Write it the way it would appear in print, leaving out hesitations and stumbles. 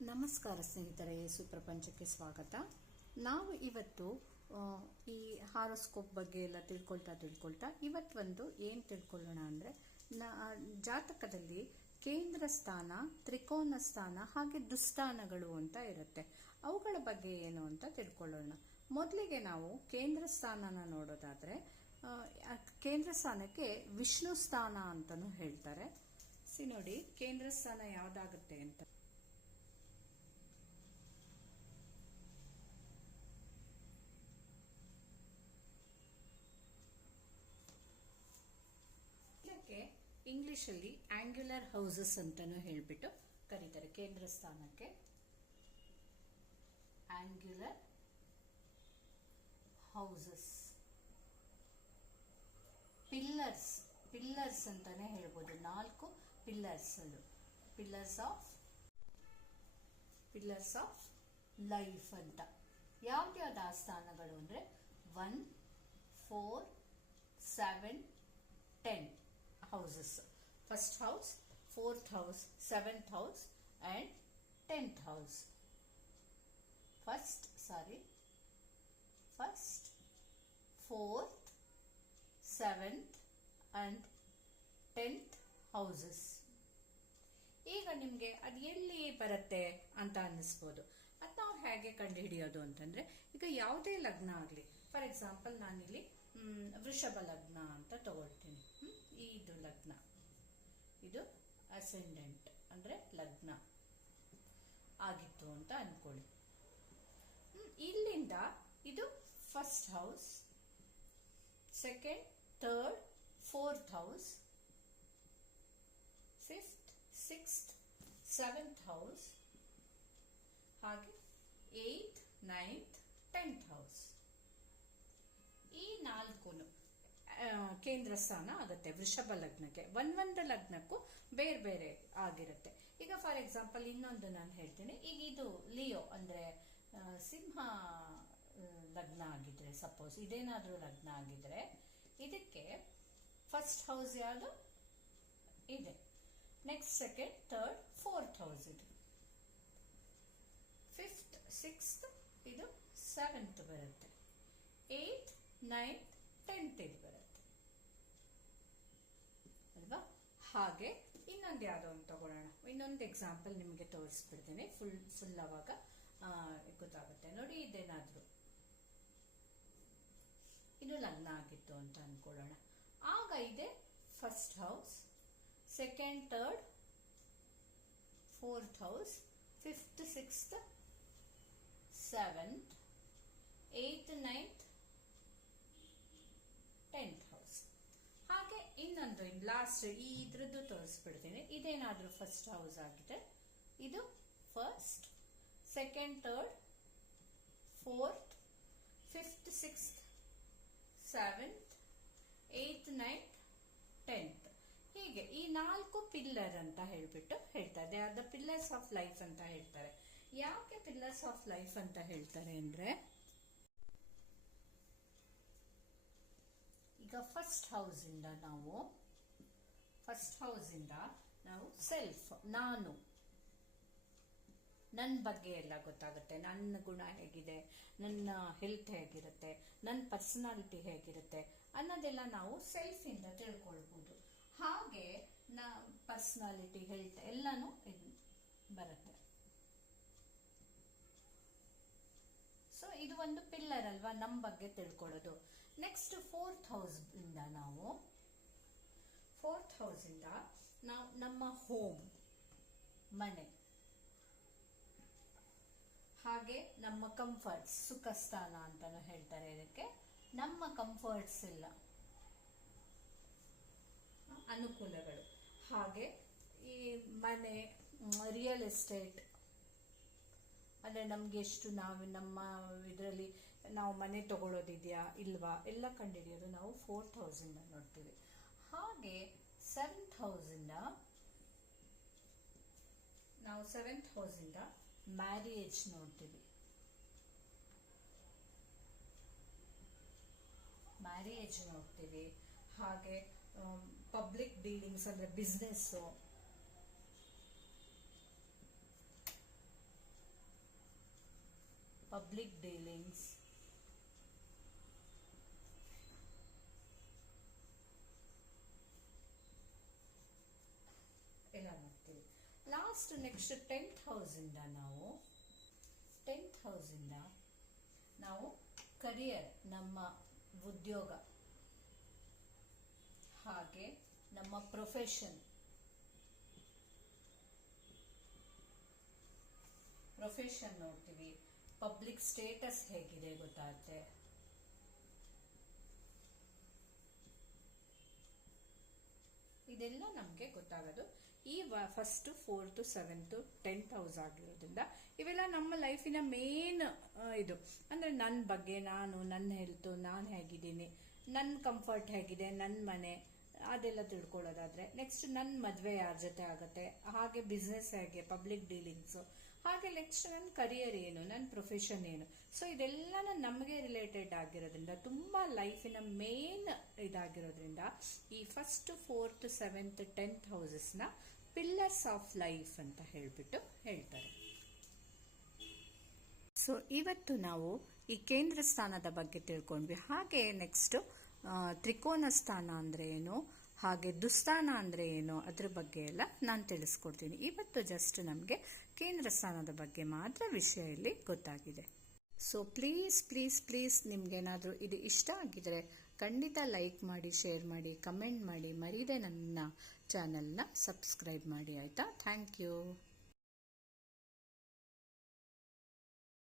ನಮಸ್ಕಾರ ಸ್ನೇಹಿತರೆ, ಸುಪ್ರಪಂಚಕ್ಕೆ ಸ್ವಾಗತ. ನಾವು ಇವತ್ತು ಈ ಹಾರೋಸ್ಕೋಪ್ ಬಗ್ಗೆ ಎಲ್ಲ ತಿಳ್ಕೊಳ್ತಾ ಇವತ್ತೊಂದು ಏನು ತಿಳ್ಕೊಳ್ಳೋಣ ಅಂದರೆ, ಜಾತಕದಲ್ಲಿ ಕೇಂದ್ರ ಸ್ಥಾನ, ತ್ರಿಕೋನ ಸ್ಥಾನ ಹಾಗೆ ದುಸ್ಥಾನಗಳು ಅಂತ ಇರುತ್ತೆ. ಅವುಗಳ ಬಗ್ಗೆ ಏನು ಅಂತ ತಿಳ್ಕೊಳ್ಳೋಣ. ಮೊದಲಿಗೆ ನಾವು ಕೇಂದ್ರ ಸ್ಥಾನನ ನೋಡೋದಾದ್ರೆ, ಕೇಂದ್ರ ಸ್ಥಾನಕ್ಕೆ ವಿಷ್ಣು ಸ್ಥಾನ ಅಂತಲೂ ಹೇಳ್ತಾರೆ. ನೋಡಿ, ಕೇಂದ್ರ ಸ್ಥಾನ ಯಾವ್ದಾಗುತ್ತೆ ಅಂತ. ಇಂಗ್ಲಿಷ್ ಅಲ್ಲಿ ಆಂಗ್ಯುಲರ್ ಹೌಸಸ್ ಅಂತಾನು ಹೇಳ್ಬಿಟ್ಟು ಕರೀತಾರೆ. ಕೇಂದ್ರ ಸ್ಥಾನಕ್ಕೆ ಆಂಗ್ಯುಲರ್ ಹೌಸಸ್, ಪಿಲ್ಲರ್ಸ್ ಅಂತಾನೆ ಹೇಳ್ಬೋದು. 4 ಪಿಲ್ಲರ್ಸ್ ಆಫ್ ಲೈಫ್ ಅಂತ. ಯಾವ್ದ್ಯಾವ್ದು ಆ ಸ್ಥಾನಗಳು ಅಂದ್ರೆ 1, 4, 7, 10 houses. First house, 4th house, 7th house and 10th house. First, 4th, 7th and 10th houses. ಈಗ ನಿಮ್ಗೆ ಅದು ಎಲ್ಲಿ ಬರುತ್ತೆ ಅಂತ ಅನ್ನಿಸ್ಬೋದು. ಅದು ನಾವು ಹೇಗೆ ಕಂಡುಹಿಡಿಯೋದು ಅಂತಂದ್ರೆ, ಈಗ ಯಾವುದೇ ಲಗ್ನ ಆಗಲಿ, ಫಾರ್ ಎಕ್ಸಾಂಪಲ್ ನಾನಿಲ್ಲಿ ವೃಷಭ ಲಗ್ನ ಅಂತ ತಗೊಳ್ತೀನಿ. ಇದು ಲಗ್ನ, ಇದು ಅಸೆಂಡೆಂಟ್ ಅಂದ್ರೆ ಲಗ್ನ ಆಗಿತ್ತು ಅಂತ ಅನ್ಕೊಳ್ಳಿ. ಇಲ್ಲಿಂದ ಇದು first house, second, third, 4th house, 5th, 6th, 7th house, ಹಾಗೆ 8th, 9th, 10th ಹೌಸ್. ಈ 4 ಕೇಂದ್ರ ಸ್ಥಾನ ಆಗುತ್ತೆ ವೃಷಭ ಲಗ್ನಕ್ಕೆ. ಒಂದೊಂದು ಲಗ್ನಕ್ಕೂ ಬೇರೆ ಬೇರೆ ಆಗಿರುತ್ತೆ. ಈಗ ಫಾರ್ ಎಕ್ಸಾಂಪಲ್ ಇನ್ನೊಂದು ನಾನು ಹೇಳ್ತೀನಿ. ಈಗ ಇದು ಲಿಯೋ ಅಂದ್ರೆ ಸಿಂಹ ಲಗ್ನ ಆಗಿದ್ರೆ, ಸಪೋಸ್ ಇದೇನಾದ್ರೂ ಲಗ್ನ ಆಗಿದ್ರೆ, ಇದಕ್ಕೆ ಫಸ್ಟ್ ಹೌಸ್ ಯಾವುದು ಇದೆ, next second, third, 4th house ಇದು, 5th, 6th, ಇದು 7th ಬರುತ್ತೆ, 8th, 9th, 10th ಇದು ಬರುತ್ತೆ ಅಲ್ವಾ. ಹಾಗೆ ಇನ್ನೊಂದು ಯಾವ್ದೋ ಒಂದು ತಗೊಳ್ಳೋಣ. ಇನ್ನೊಂದು ಎಕ್ಸಾಂಪಲ್ ನಿಮಗೆ ತೋರಿಸ್ಬಿಡ್ತೀನಿ. ಫುಲ್ ಅವಾಗ ಗೊತ್ತಾಗುತ್ತೆ. ನೋಡಿ, ಇದೇನಾದ್ರು ಇದು ಲಗ್ನ ಆಗಿತ್ತು ಅಂತ ಅನ್ಕೊಳ್ಳೋಣ. ಆಗ ಇದೆ first house, second, third, 4th house, 5th, 6th, 7th, 8th, 9th, 10th house. ಹಾಗೆ ಇನ್ನೊಂದು ಲಾಸ್ಟ್ ಇದ್ರದ್ದು ತೋರಿಸ್ಬಿಡ್ತೀನಿ. ಇದೇನಾದ್ರೂ ಫಸ್ಟ್ ಹೌಸ್ ಆಗಿದೆ, ಇದು first, second, third, 4th, 5th, 6th, 7th, 8th, 9th, 10th. ಹೀಗೆ ಈ 4 ಪಿಲ್ಲರ್ ಅಂತ ಹೇಳ್ಬಿಟ್ಟು ಹೇಳ್ತಾರೆ. They are the pillars of life ಅಂತ ಹೇಳ್ತಾರೆ. ಯಾಕೆ ಪಿಲ್ಲರ್ಸ್ ಆಫ್ ಲೈಫ್ ಅಂತ ಹೇಳ್ತಾರೆ ಅಂದ್ರೆ, ಈಗ ಫಸ್ಟ್ ಹೌಸ್ ಇಂದ ನಾವು ಸೆಲ್ಫ್, ನನ್ನ ಬಗ್ಗೆ ಎಲ್ಲ ಗೊತ್ತಾಗುತ್ತೆ. ನನ್ನ ಗುಣ ಹೇಗಿದೆ, ನನ್ನ ಹೆಲ್ತ್ ಹೇಗಿರುತ್ತೆ, ನನ್ನ ಪರ್ಸನಾಲಿಟಿ ಹೇಗಿರುತ್ತೆ ಅನ್ನೋದೆಲ್ಲ ನಾವು ಸೆಲ್ಫ್ ಇಂದ ತಿಳ್ಕೊಳ್ಬಹುದು. ಹಾಗೆ ಪರ್ಸನಾಲಿಟಿ, ಹೆಲ್ತ್ ಎಲ್ಲಾನು ಬರುತ್ತೆ. ಸೊ ಇದು ಒಂದು ಪಿಲ್ಲರ್ ಅಲ್ವಾ, ನಮ್ಮ ಬಗ್ಗೆ ತಿಳ್ಕೊಳ್ಳೋದು. ನೆಕ್ಸ್ಟ್ 4th ಹೌಸ್ ಇಂದ ನಾವು ನಮ್ಮ ಹೋಮ್, ಮನೆ, ಹಾಗೆ ನಮ್ಮ ಕಂಫರ್ಟ್ಸ್, ಸುಖ ಸ್ಥಾನ ಅಂತಾನು ಹೇಳ್ತಾರೆ ಇದಕ್ಕೆ. ನಮ್ಮ ಕಂಫರ್ಟ್ಸ್ ಎಲ್ಲ, ಅನುಕೂಲಗಳು, ಹಾಗೆ ಈ ಮನೆ, ರಿಯಲ್ ಎಸ್ಟೇಟ್ ಅಂದ್ರೆ ನಮ್ಗೆ ಎಷ್ಟು, ನಾವು ನಮ್ಮ ಇದರಲ್ಲಿ ನಾವು ಮನೆ ತಗೊಳ್ಳೋದಿದೆಯಾ ಇಲ್ವಾ ಎಲ್ಲ ಕಂಡುಹಿಡಿಯೋದು ನಾವು 4th ಹೌಸ್ ಇಂದ ನೋಡ್ತೀವಿ. ಹಾಗೆ 7th ಹೌಸ್ ಇಂದ ಮ್ಯಾರೇಜ್ ನೋಡ್ತೀವಿ. ಹಾಗೆ ಪಬ್ಲಿಕ್ ಡೀಲಿಂಗ್ಸ್ ಅಂದ್ರೆ ಬಿಸ್ನೆಸ್, ಪಬ್ಲಿಕ್ ಡೀಲಿಂಗ್ಸ್, ಎಲ್ಲ ನೋಡ್ತೀವಿ. ಲಾಸ್ಟ್ ನೆಕ್ಸ್ಟ್ 10th ಹೌಸಿಂದ ನಾವು ಕರಿಯರ್, ನಮ್ಮ ಉದ್ಯೋಗ, ಹಾಗೆ ನಮ್ಮ ಪ್ರೊಫೆಷನ್ ನೋಡ್ತೀವಿ. ಪಬ್ಲಿಕ್ ಸ್ಟೇಟಸ್ ಹೇಗಿದೆ ಗೊತ್ತಾಗುತ್ತೆ. ಇದೆಲ್ಲ ನಮಗೆ ಗೊತ್ತಾಗೋದು ಈ first 4th 7th 10th house ಆಗಿರೋದ್ರಿಂದ. ಇವೆಲ್ಲ ನಮ್ಮ ಲೈಫಿನ ಮೇನ್ ಇದು ಅಂದ್ರೆ ನನ್ನ ಬಗ್ಗೆ, ನನ್ನ ಹೆಲ್ತ್, ನಾನು ಹೇಗಿದ್ದೀನಿ, ನನ್ನ ಕಂಫರ್ಟ್ ಹೇಗಿದೆ, ನನ್ನ ಮನೆ, ಅದೆಲ್ಲ ತಿಳ್ಕೊಳ್ಳೋದಾದ್ರೆ ನೆಕ್ಸ್ಟ್ ನನ್ನ ಮದುವೆ ಯಾರ ಜೊತೆ ಆಗುತ್ತೆ, ಹಾಗೆ ಬಿಸ್ನೆಸ್ ಹೇಗೆ, ಪಬ್ಲಿಕ್ ಡೀಲಿಂಗ್ಸು, ಹಾಗೆ ನೆಕ್ಸ್ಟ್ ನನ್ನ ಕರಿಯರ್ ಏನು, ನನ್ನ ಪ್ರೊಫೆಷನ್ ಏನು. ಸೊ ಇದೆಲ್ಲ ನಮಗೆ ರಿಲೇಟೆಡ್ ಆಗಿರೋದ್ರಿಂದ ತುಂಬಾ ಲೈಫಿನ ಮೇನ್ ಇದಾಗಿರೋದ್ರಿಂದ ಈ ಫಸ್ಟ್ 4th 7th 10th ಹೌಸಸ್ನ ಪಿಲ್ಲರ್ಸ್ ಆಫ್ ಲೈಫ್ ಅಂತ ಹೇಳ್ತಾರೆ. ಸೊ ಇವತ್ತು ನಾವು ಈ ಕೇಂದ್ರ ಸ್ಥಾನದ ಬಗ್ಗೆ ತಿಳ್ಕೊಂಡ್ವಿ. ಹಾಗೆ ನೆಕ್ಸ್ಟ್ ತ್ರಿಕೋನ ಸ್ಥಾನ ಅಂದ್ರೆ ಏನು, ಹಾಗೆ ದುಸ್ಥಾನ ಅಂದ್ರೆ ಏನು, ಅದ್ರ ಬಗ್ಗೆ ಎಲ್ಲ ನಾನು ತಿಳಿಸ್ಕೊಡ್ತೀನಿ. ಇವತ್ತು ಜಸ್ಟ್ ನಮಗೆ ಕೇಂದ್ರ ಸ್ಥಾನದ ಬಗ್ಗೆ ಮಾತ್ರ ವಿಷಯ ಇಲ್ಲಿ ಗೊತ್ತಾಗಿದೆ. ಸೊ ಪ್ಲೀಸ್ ನಿಮ್ಗೇನಾದರೂ ಇದು ಇಷ್ಟ ಆಗಿದ್ರೆ ಖಂಡಿತ ಲೈಕ್ ಮಾಡಿ, ಶೇರ್ ಮಾಡಿ, ಕಮೆಂಟ್ ಮಾಡಿ, ಮರೀದೆ ನನ್ನ ಚಾನಲ್ನ ಸಬ್ಸ್ಕ್ರೈಬ್ ಮಾಡಿ, ಆಯಿತಾ? Thank you.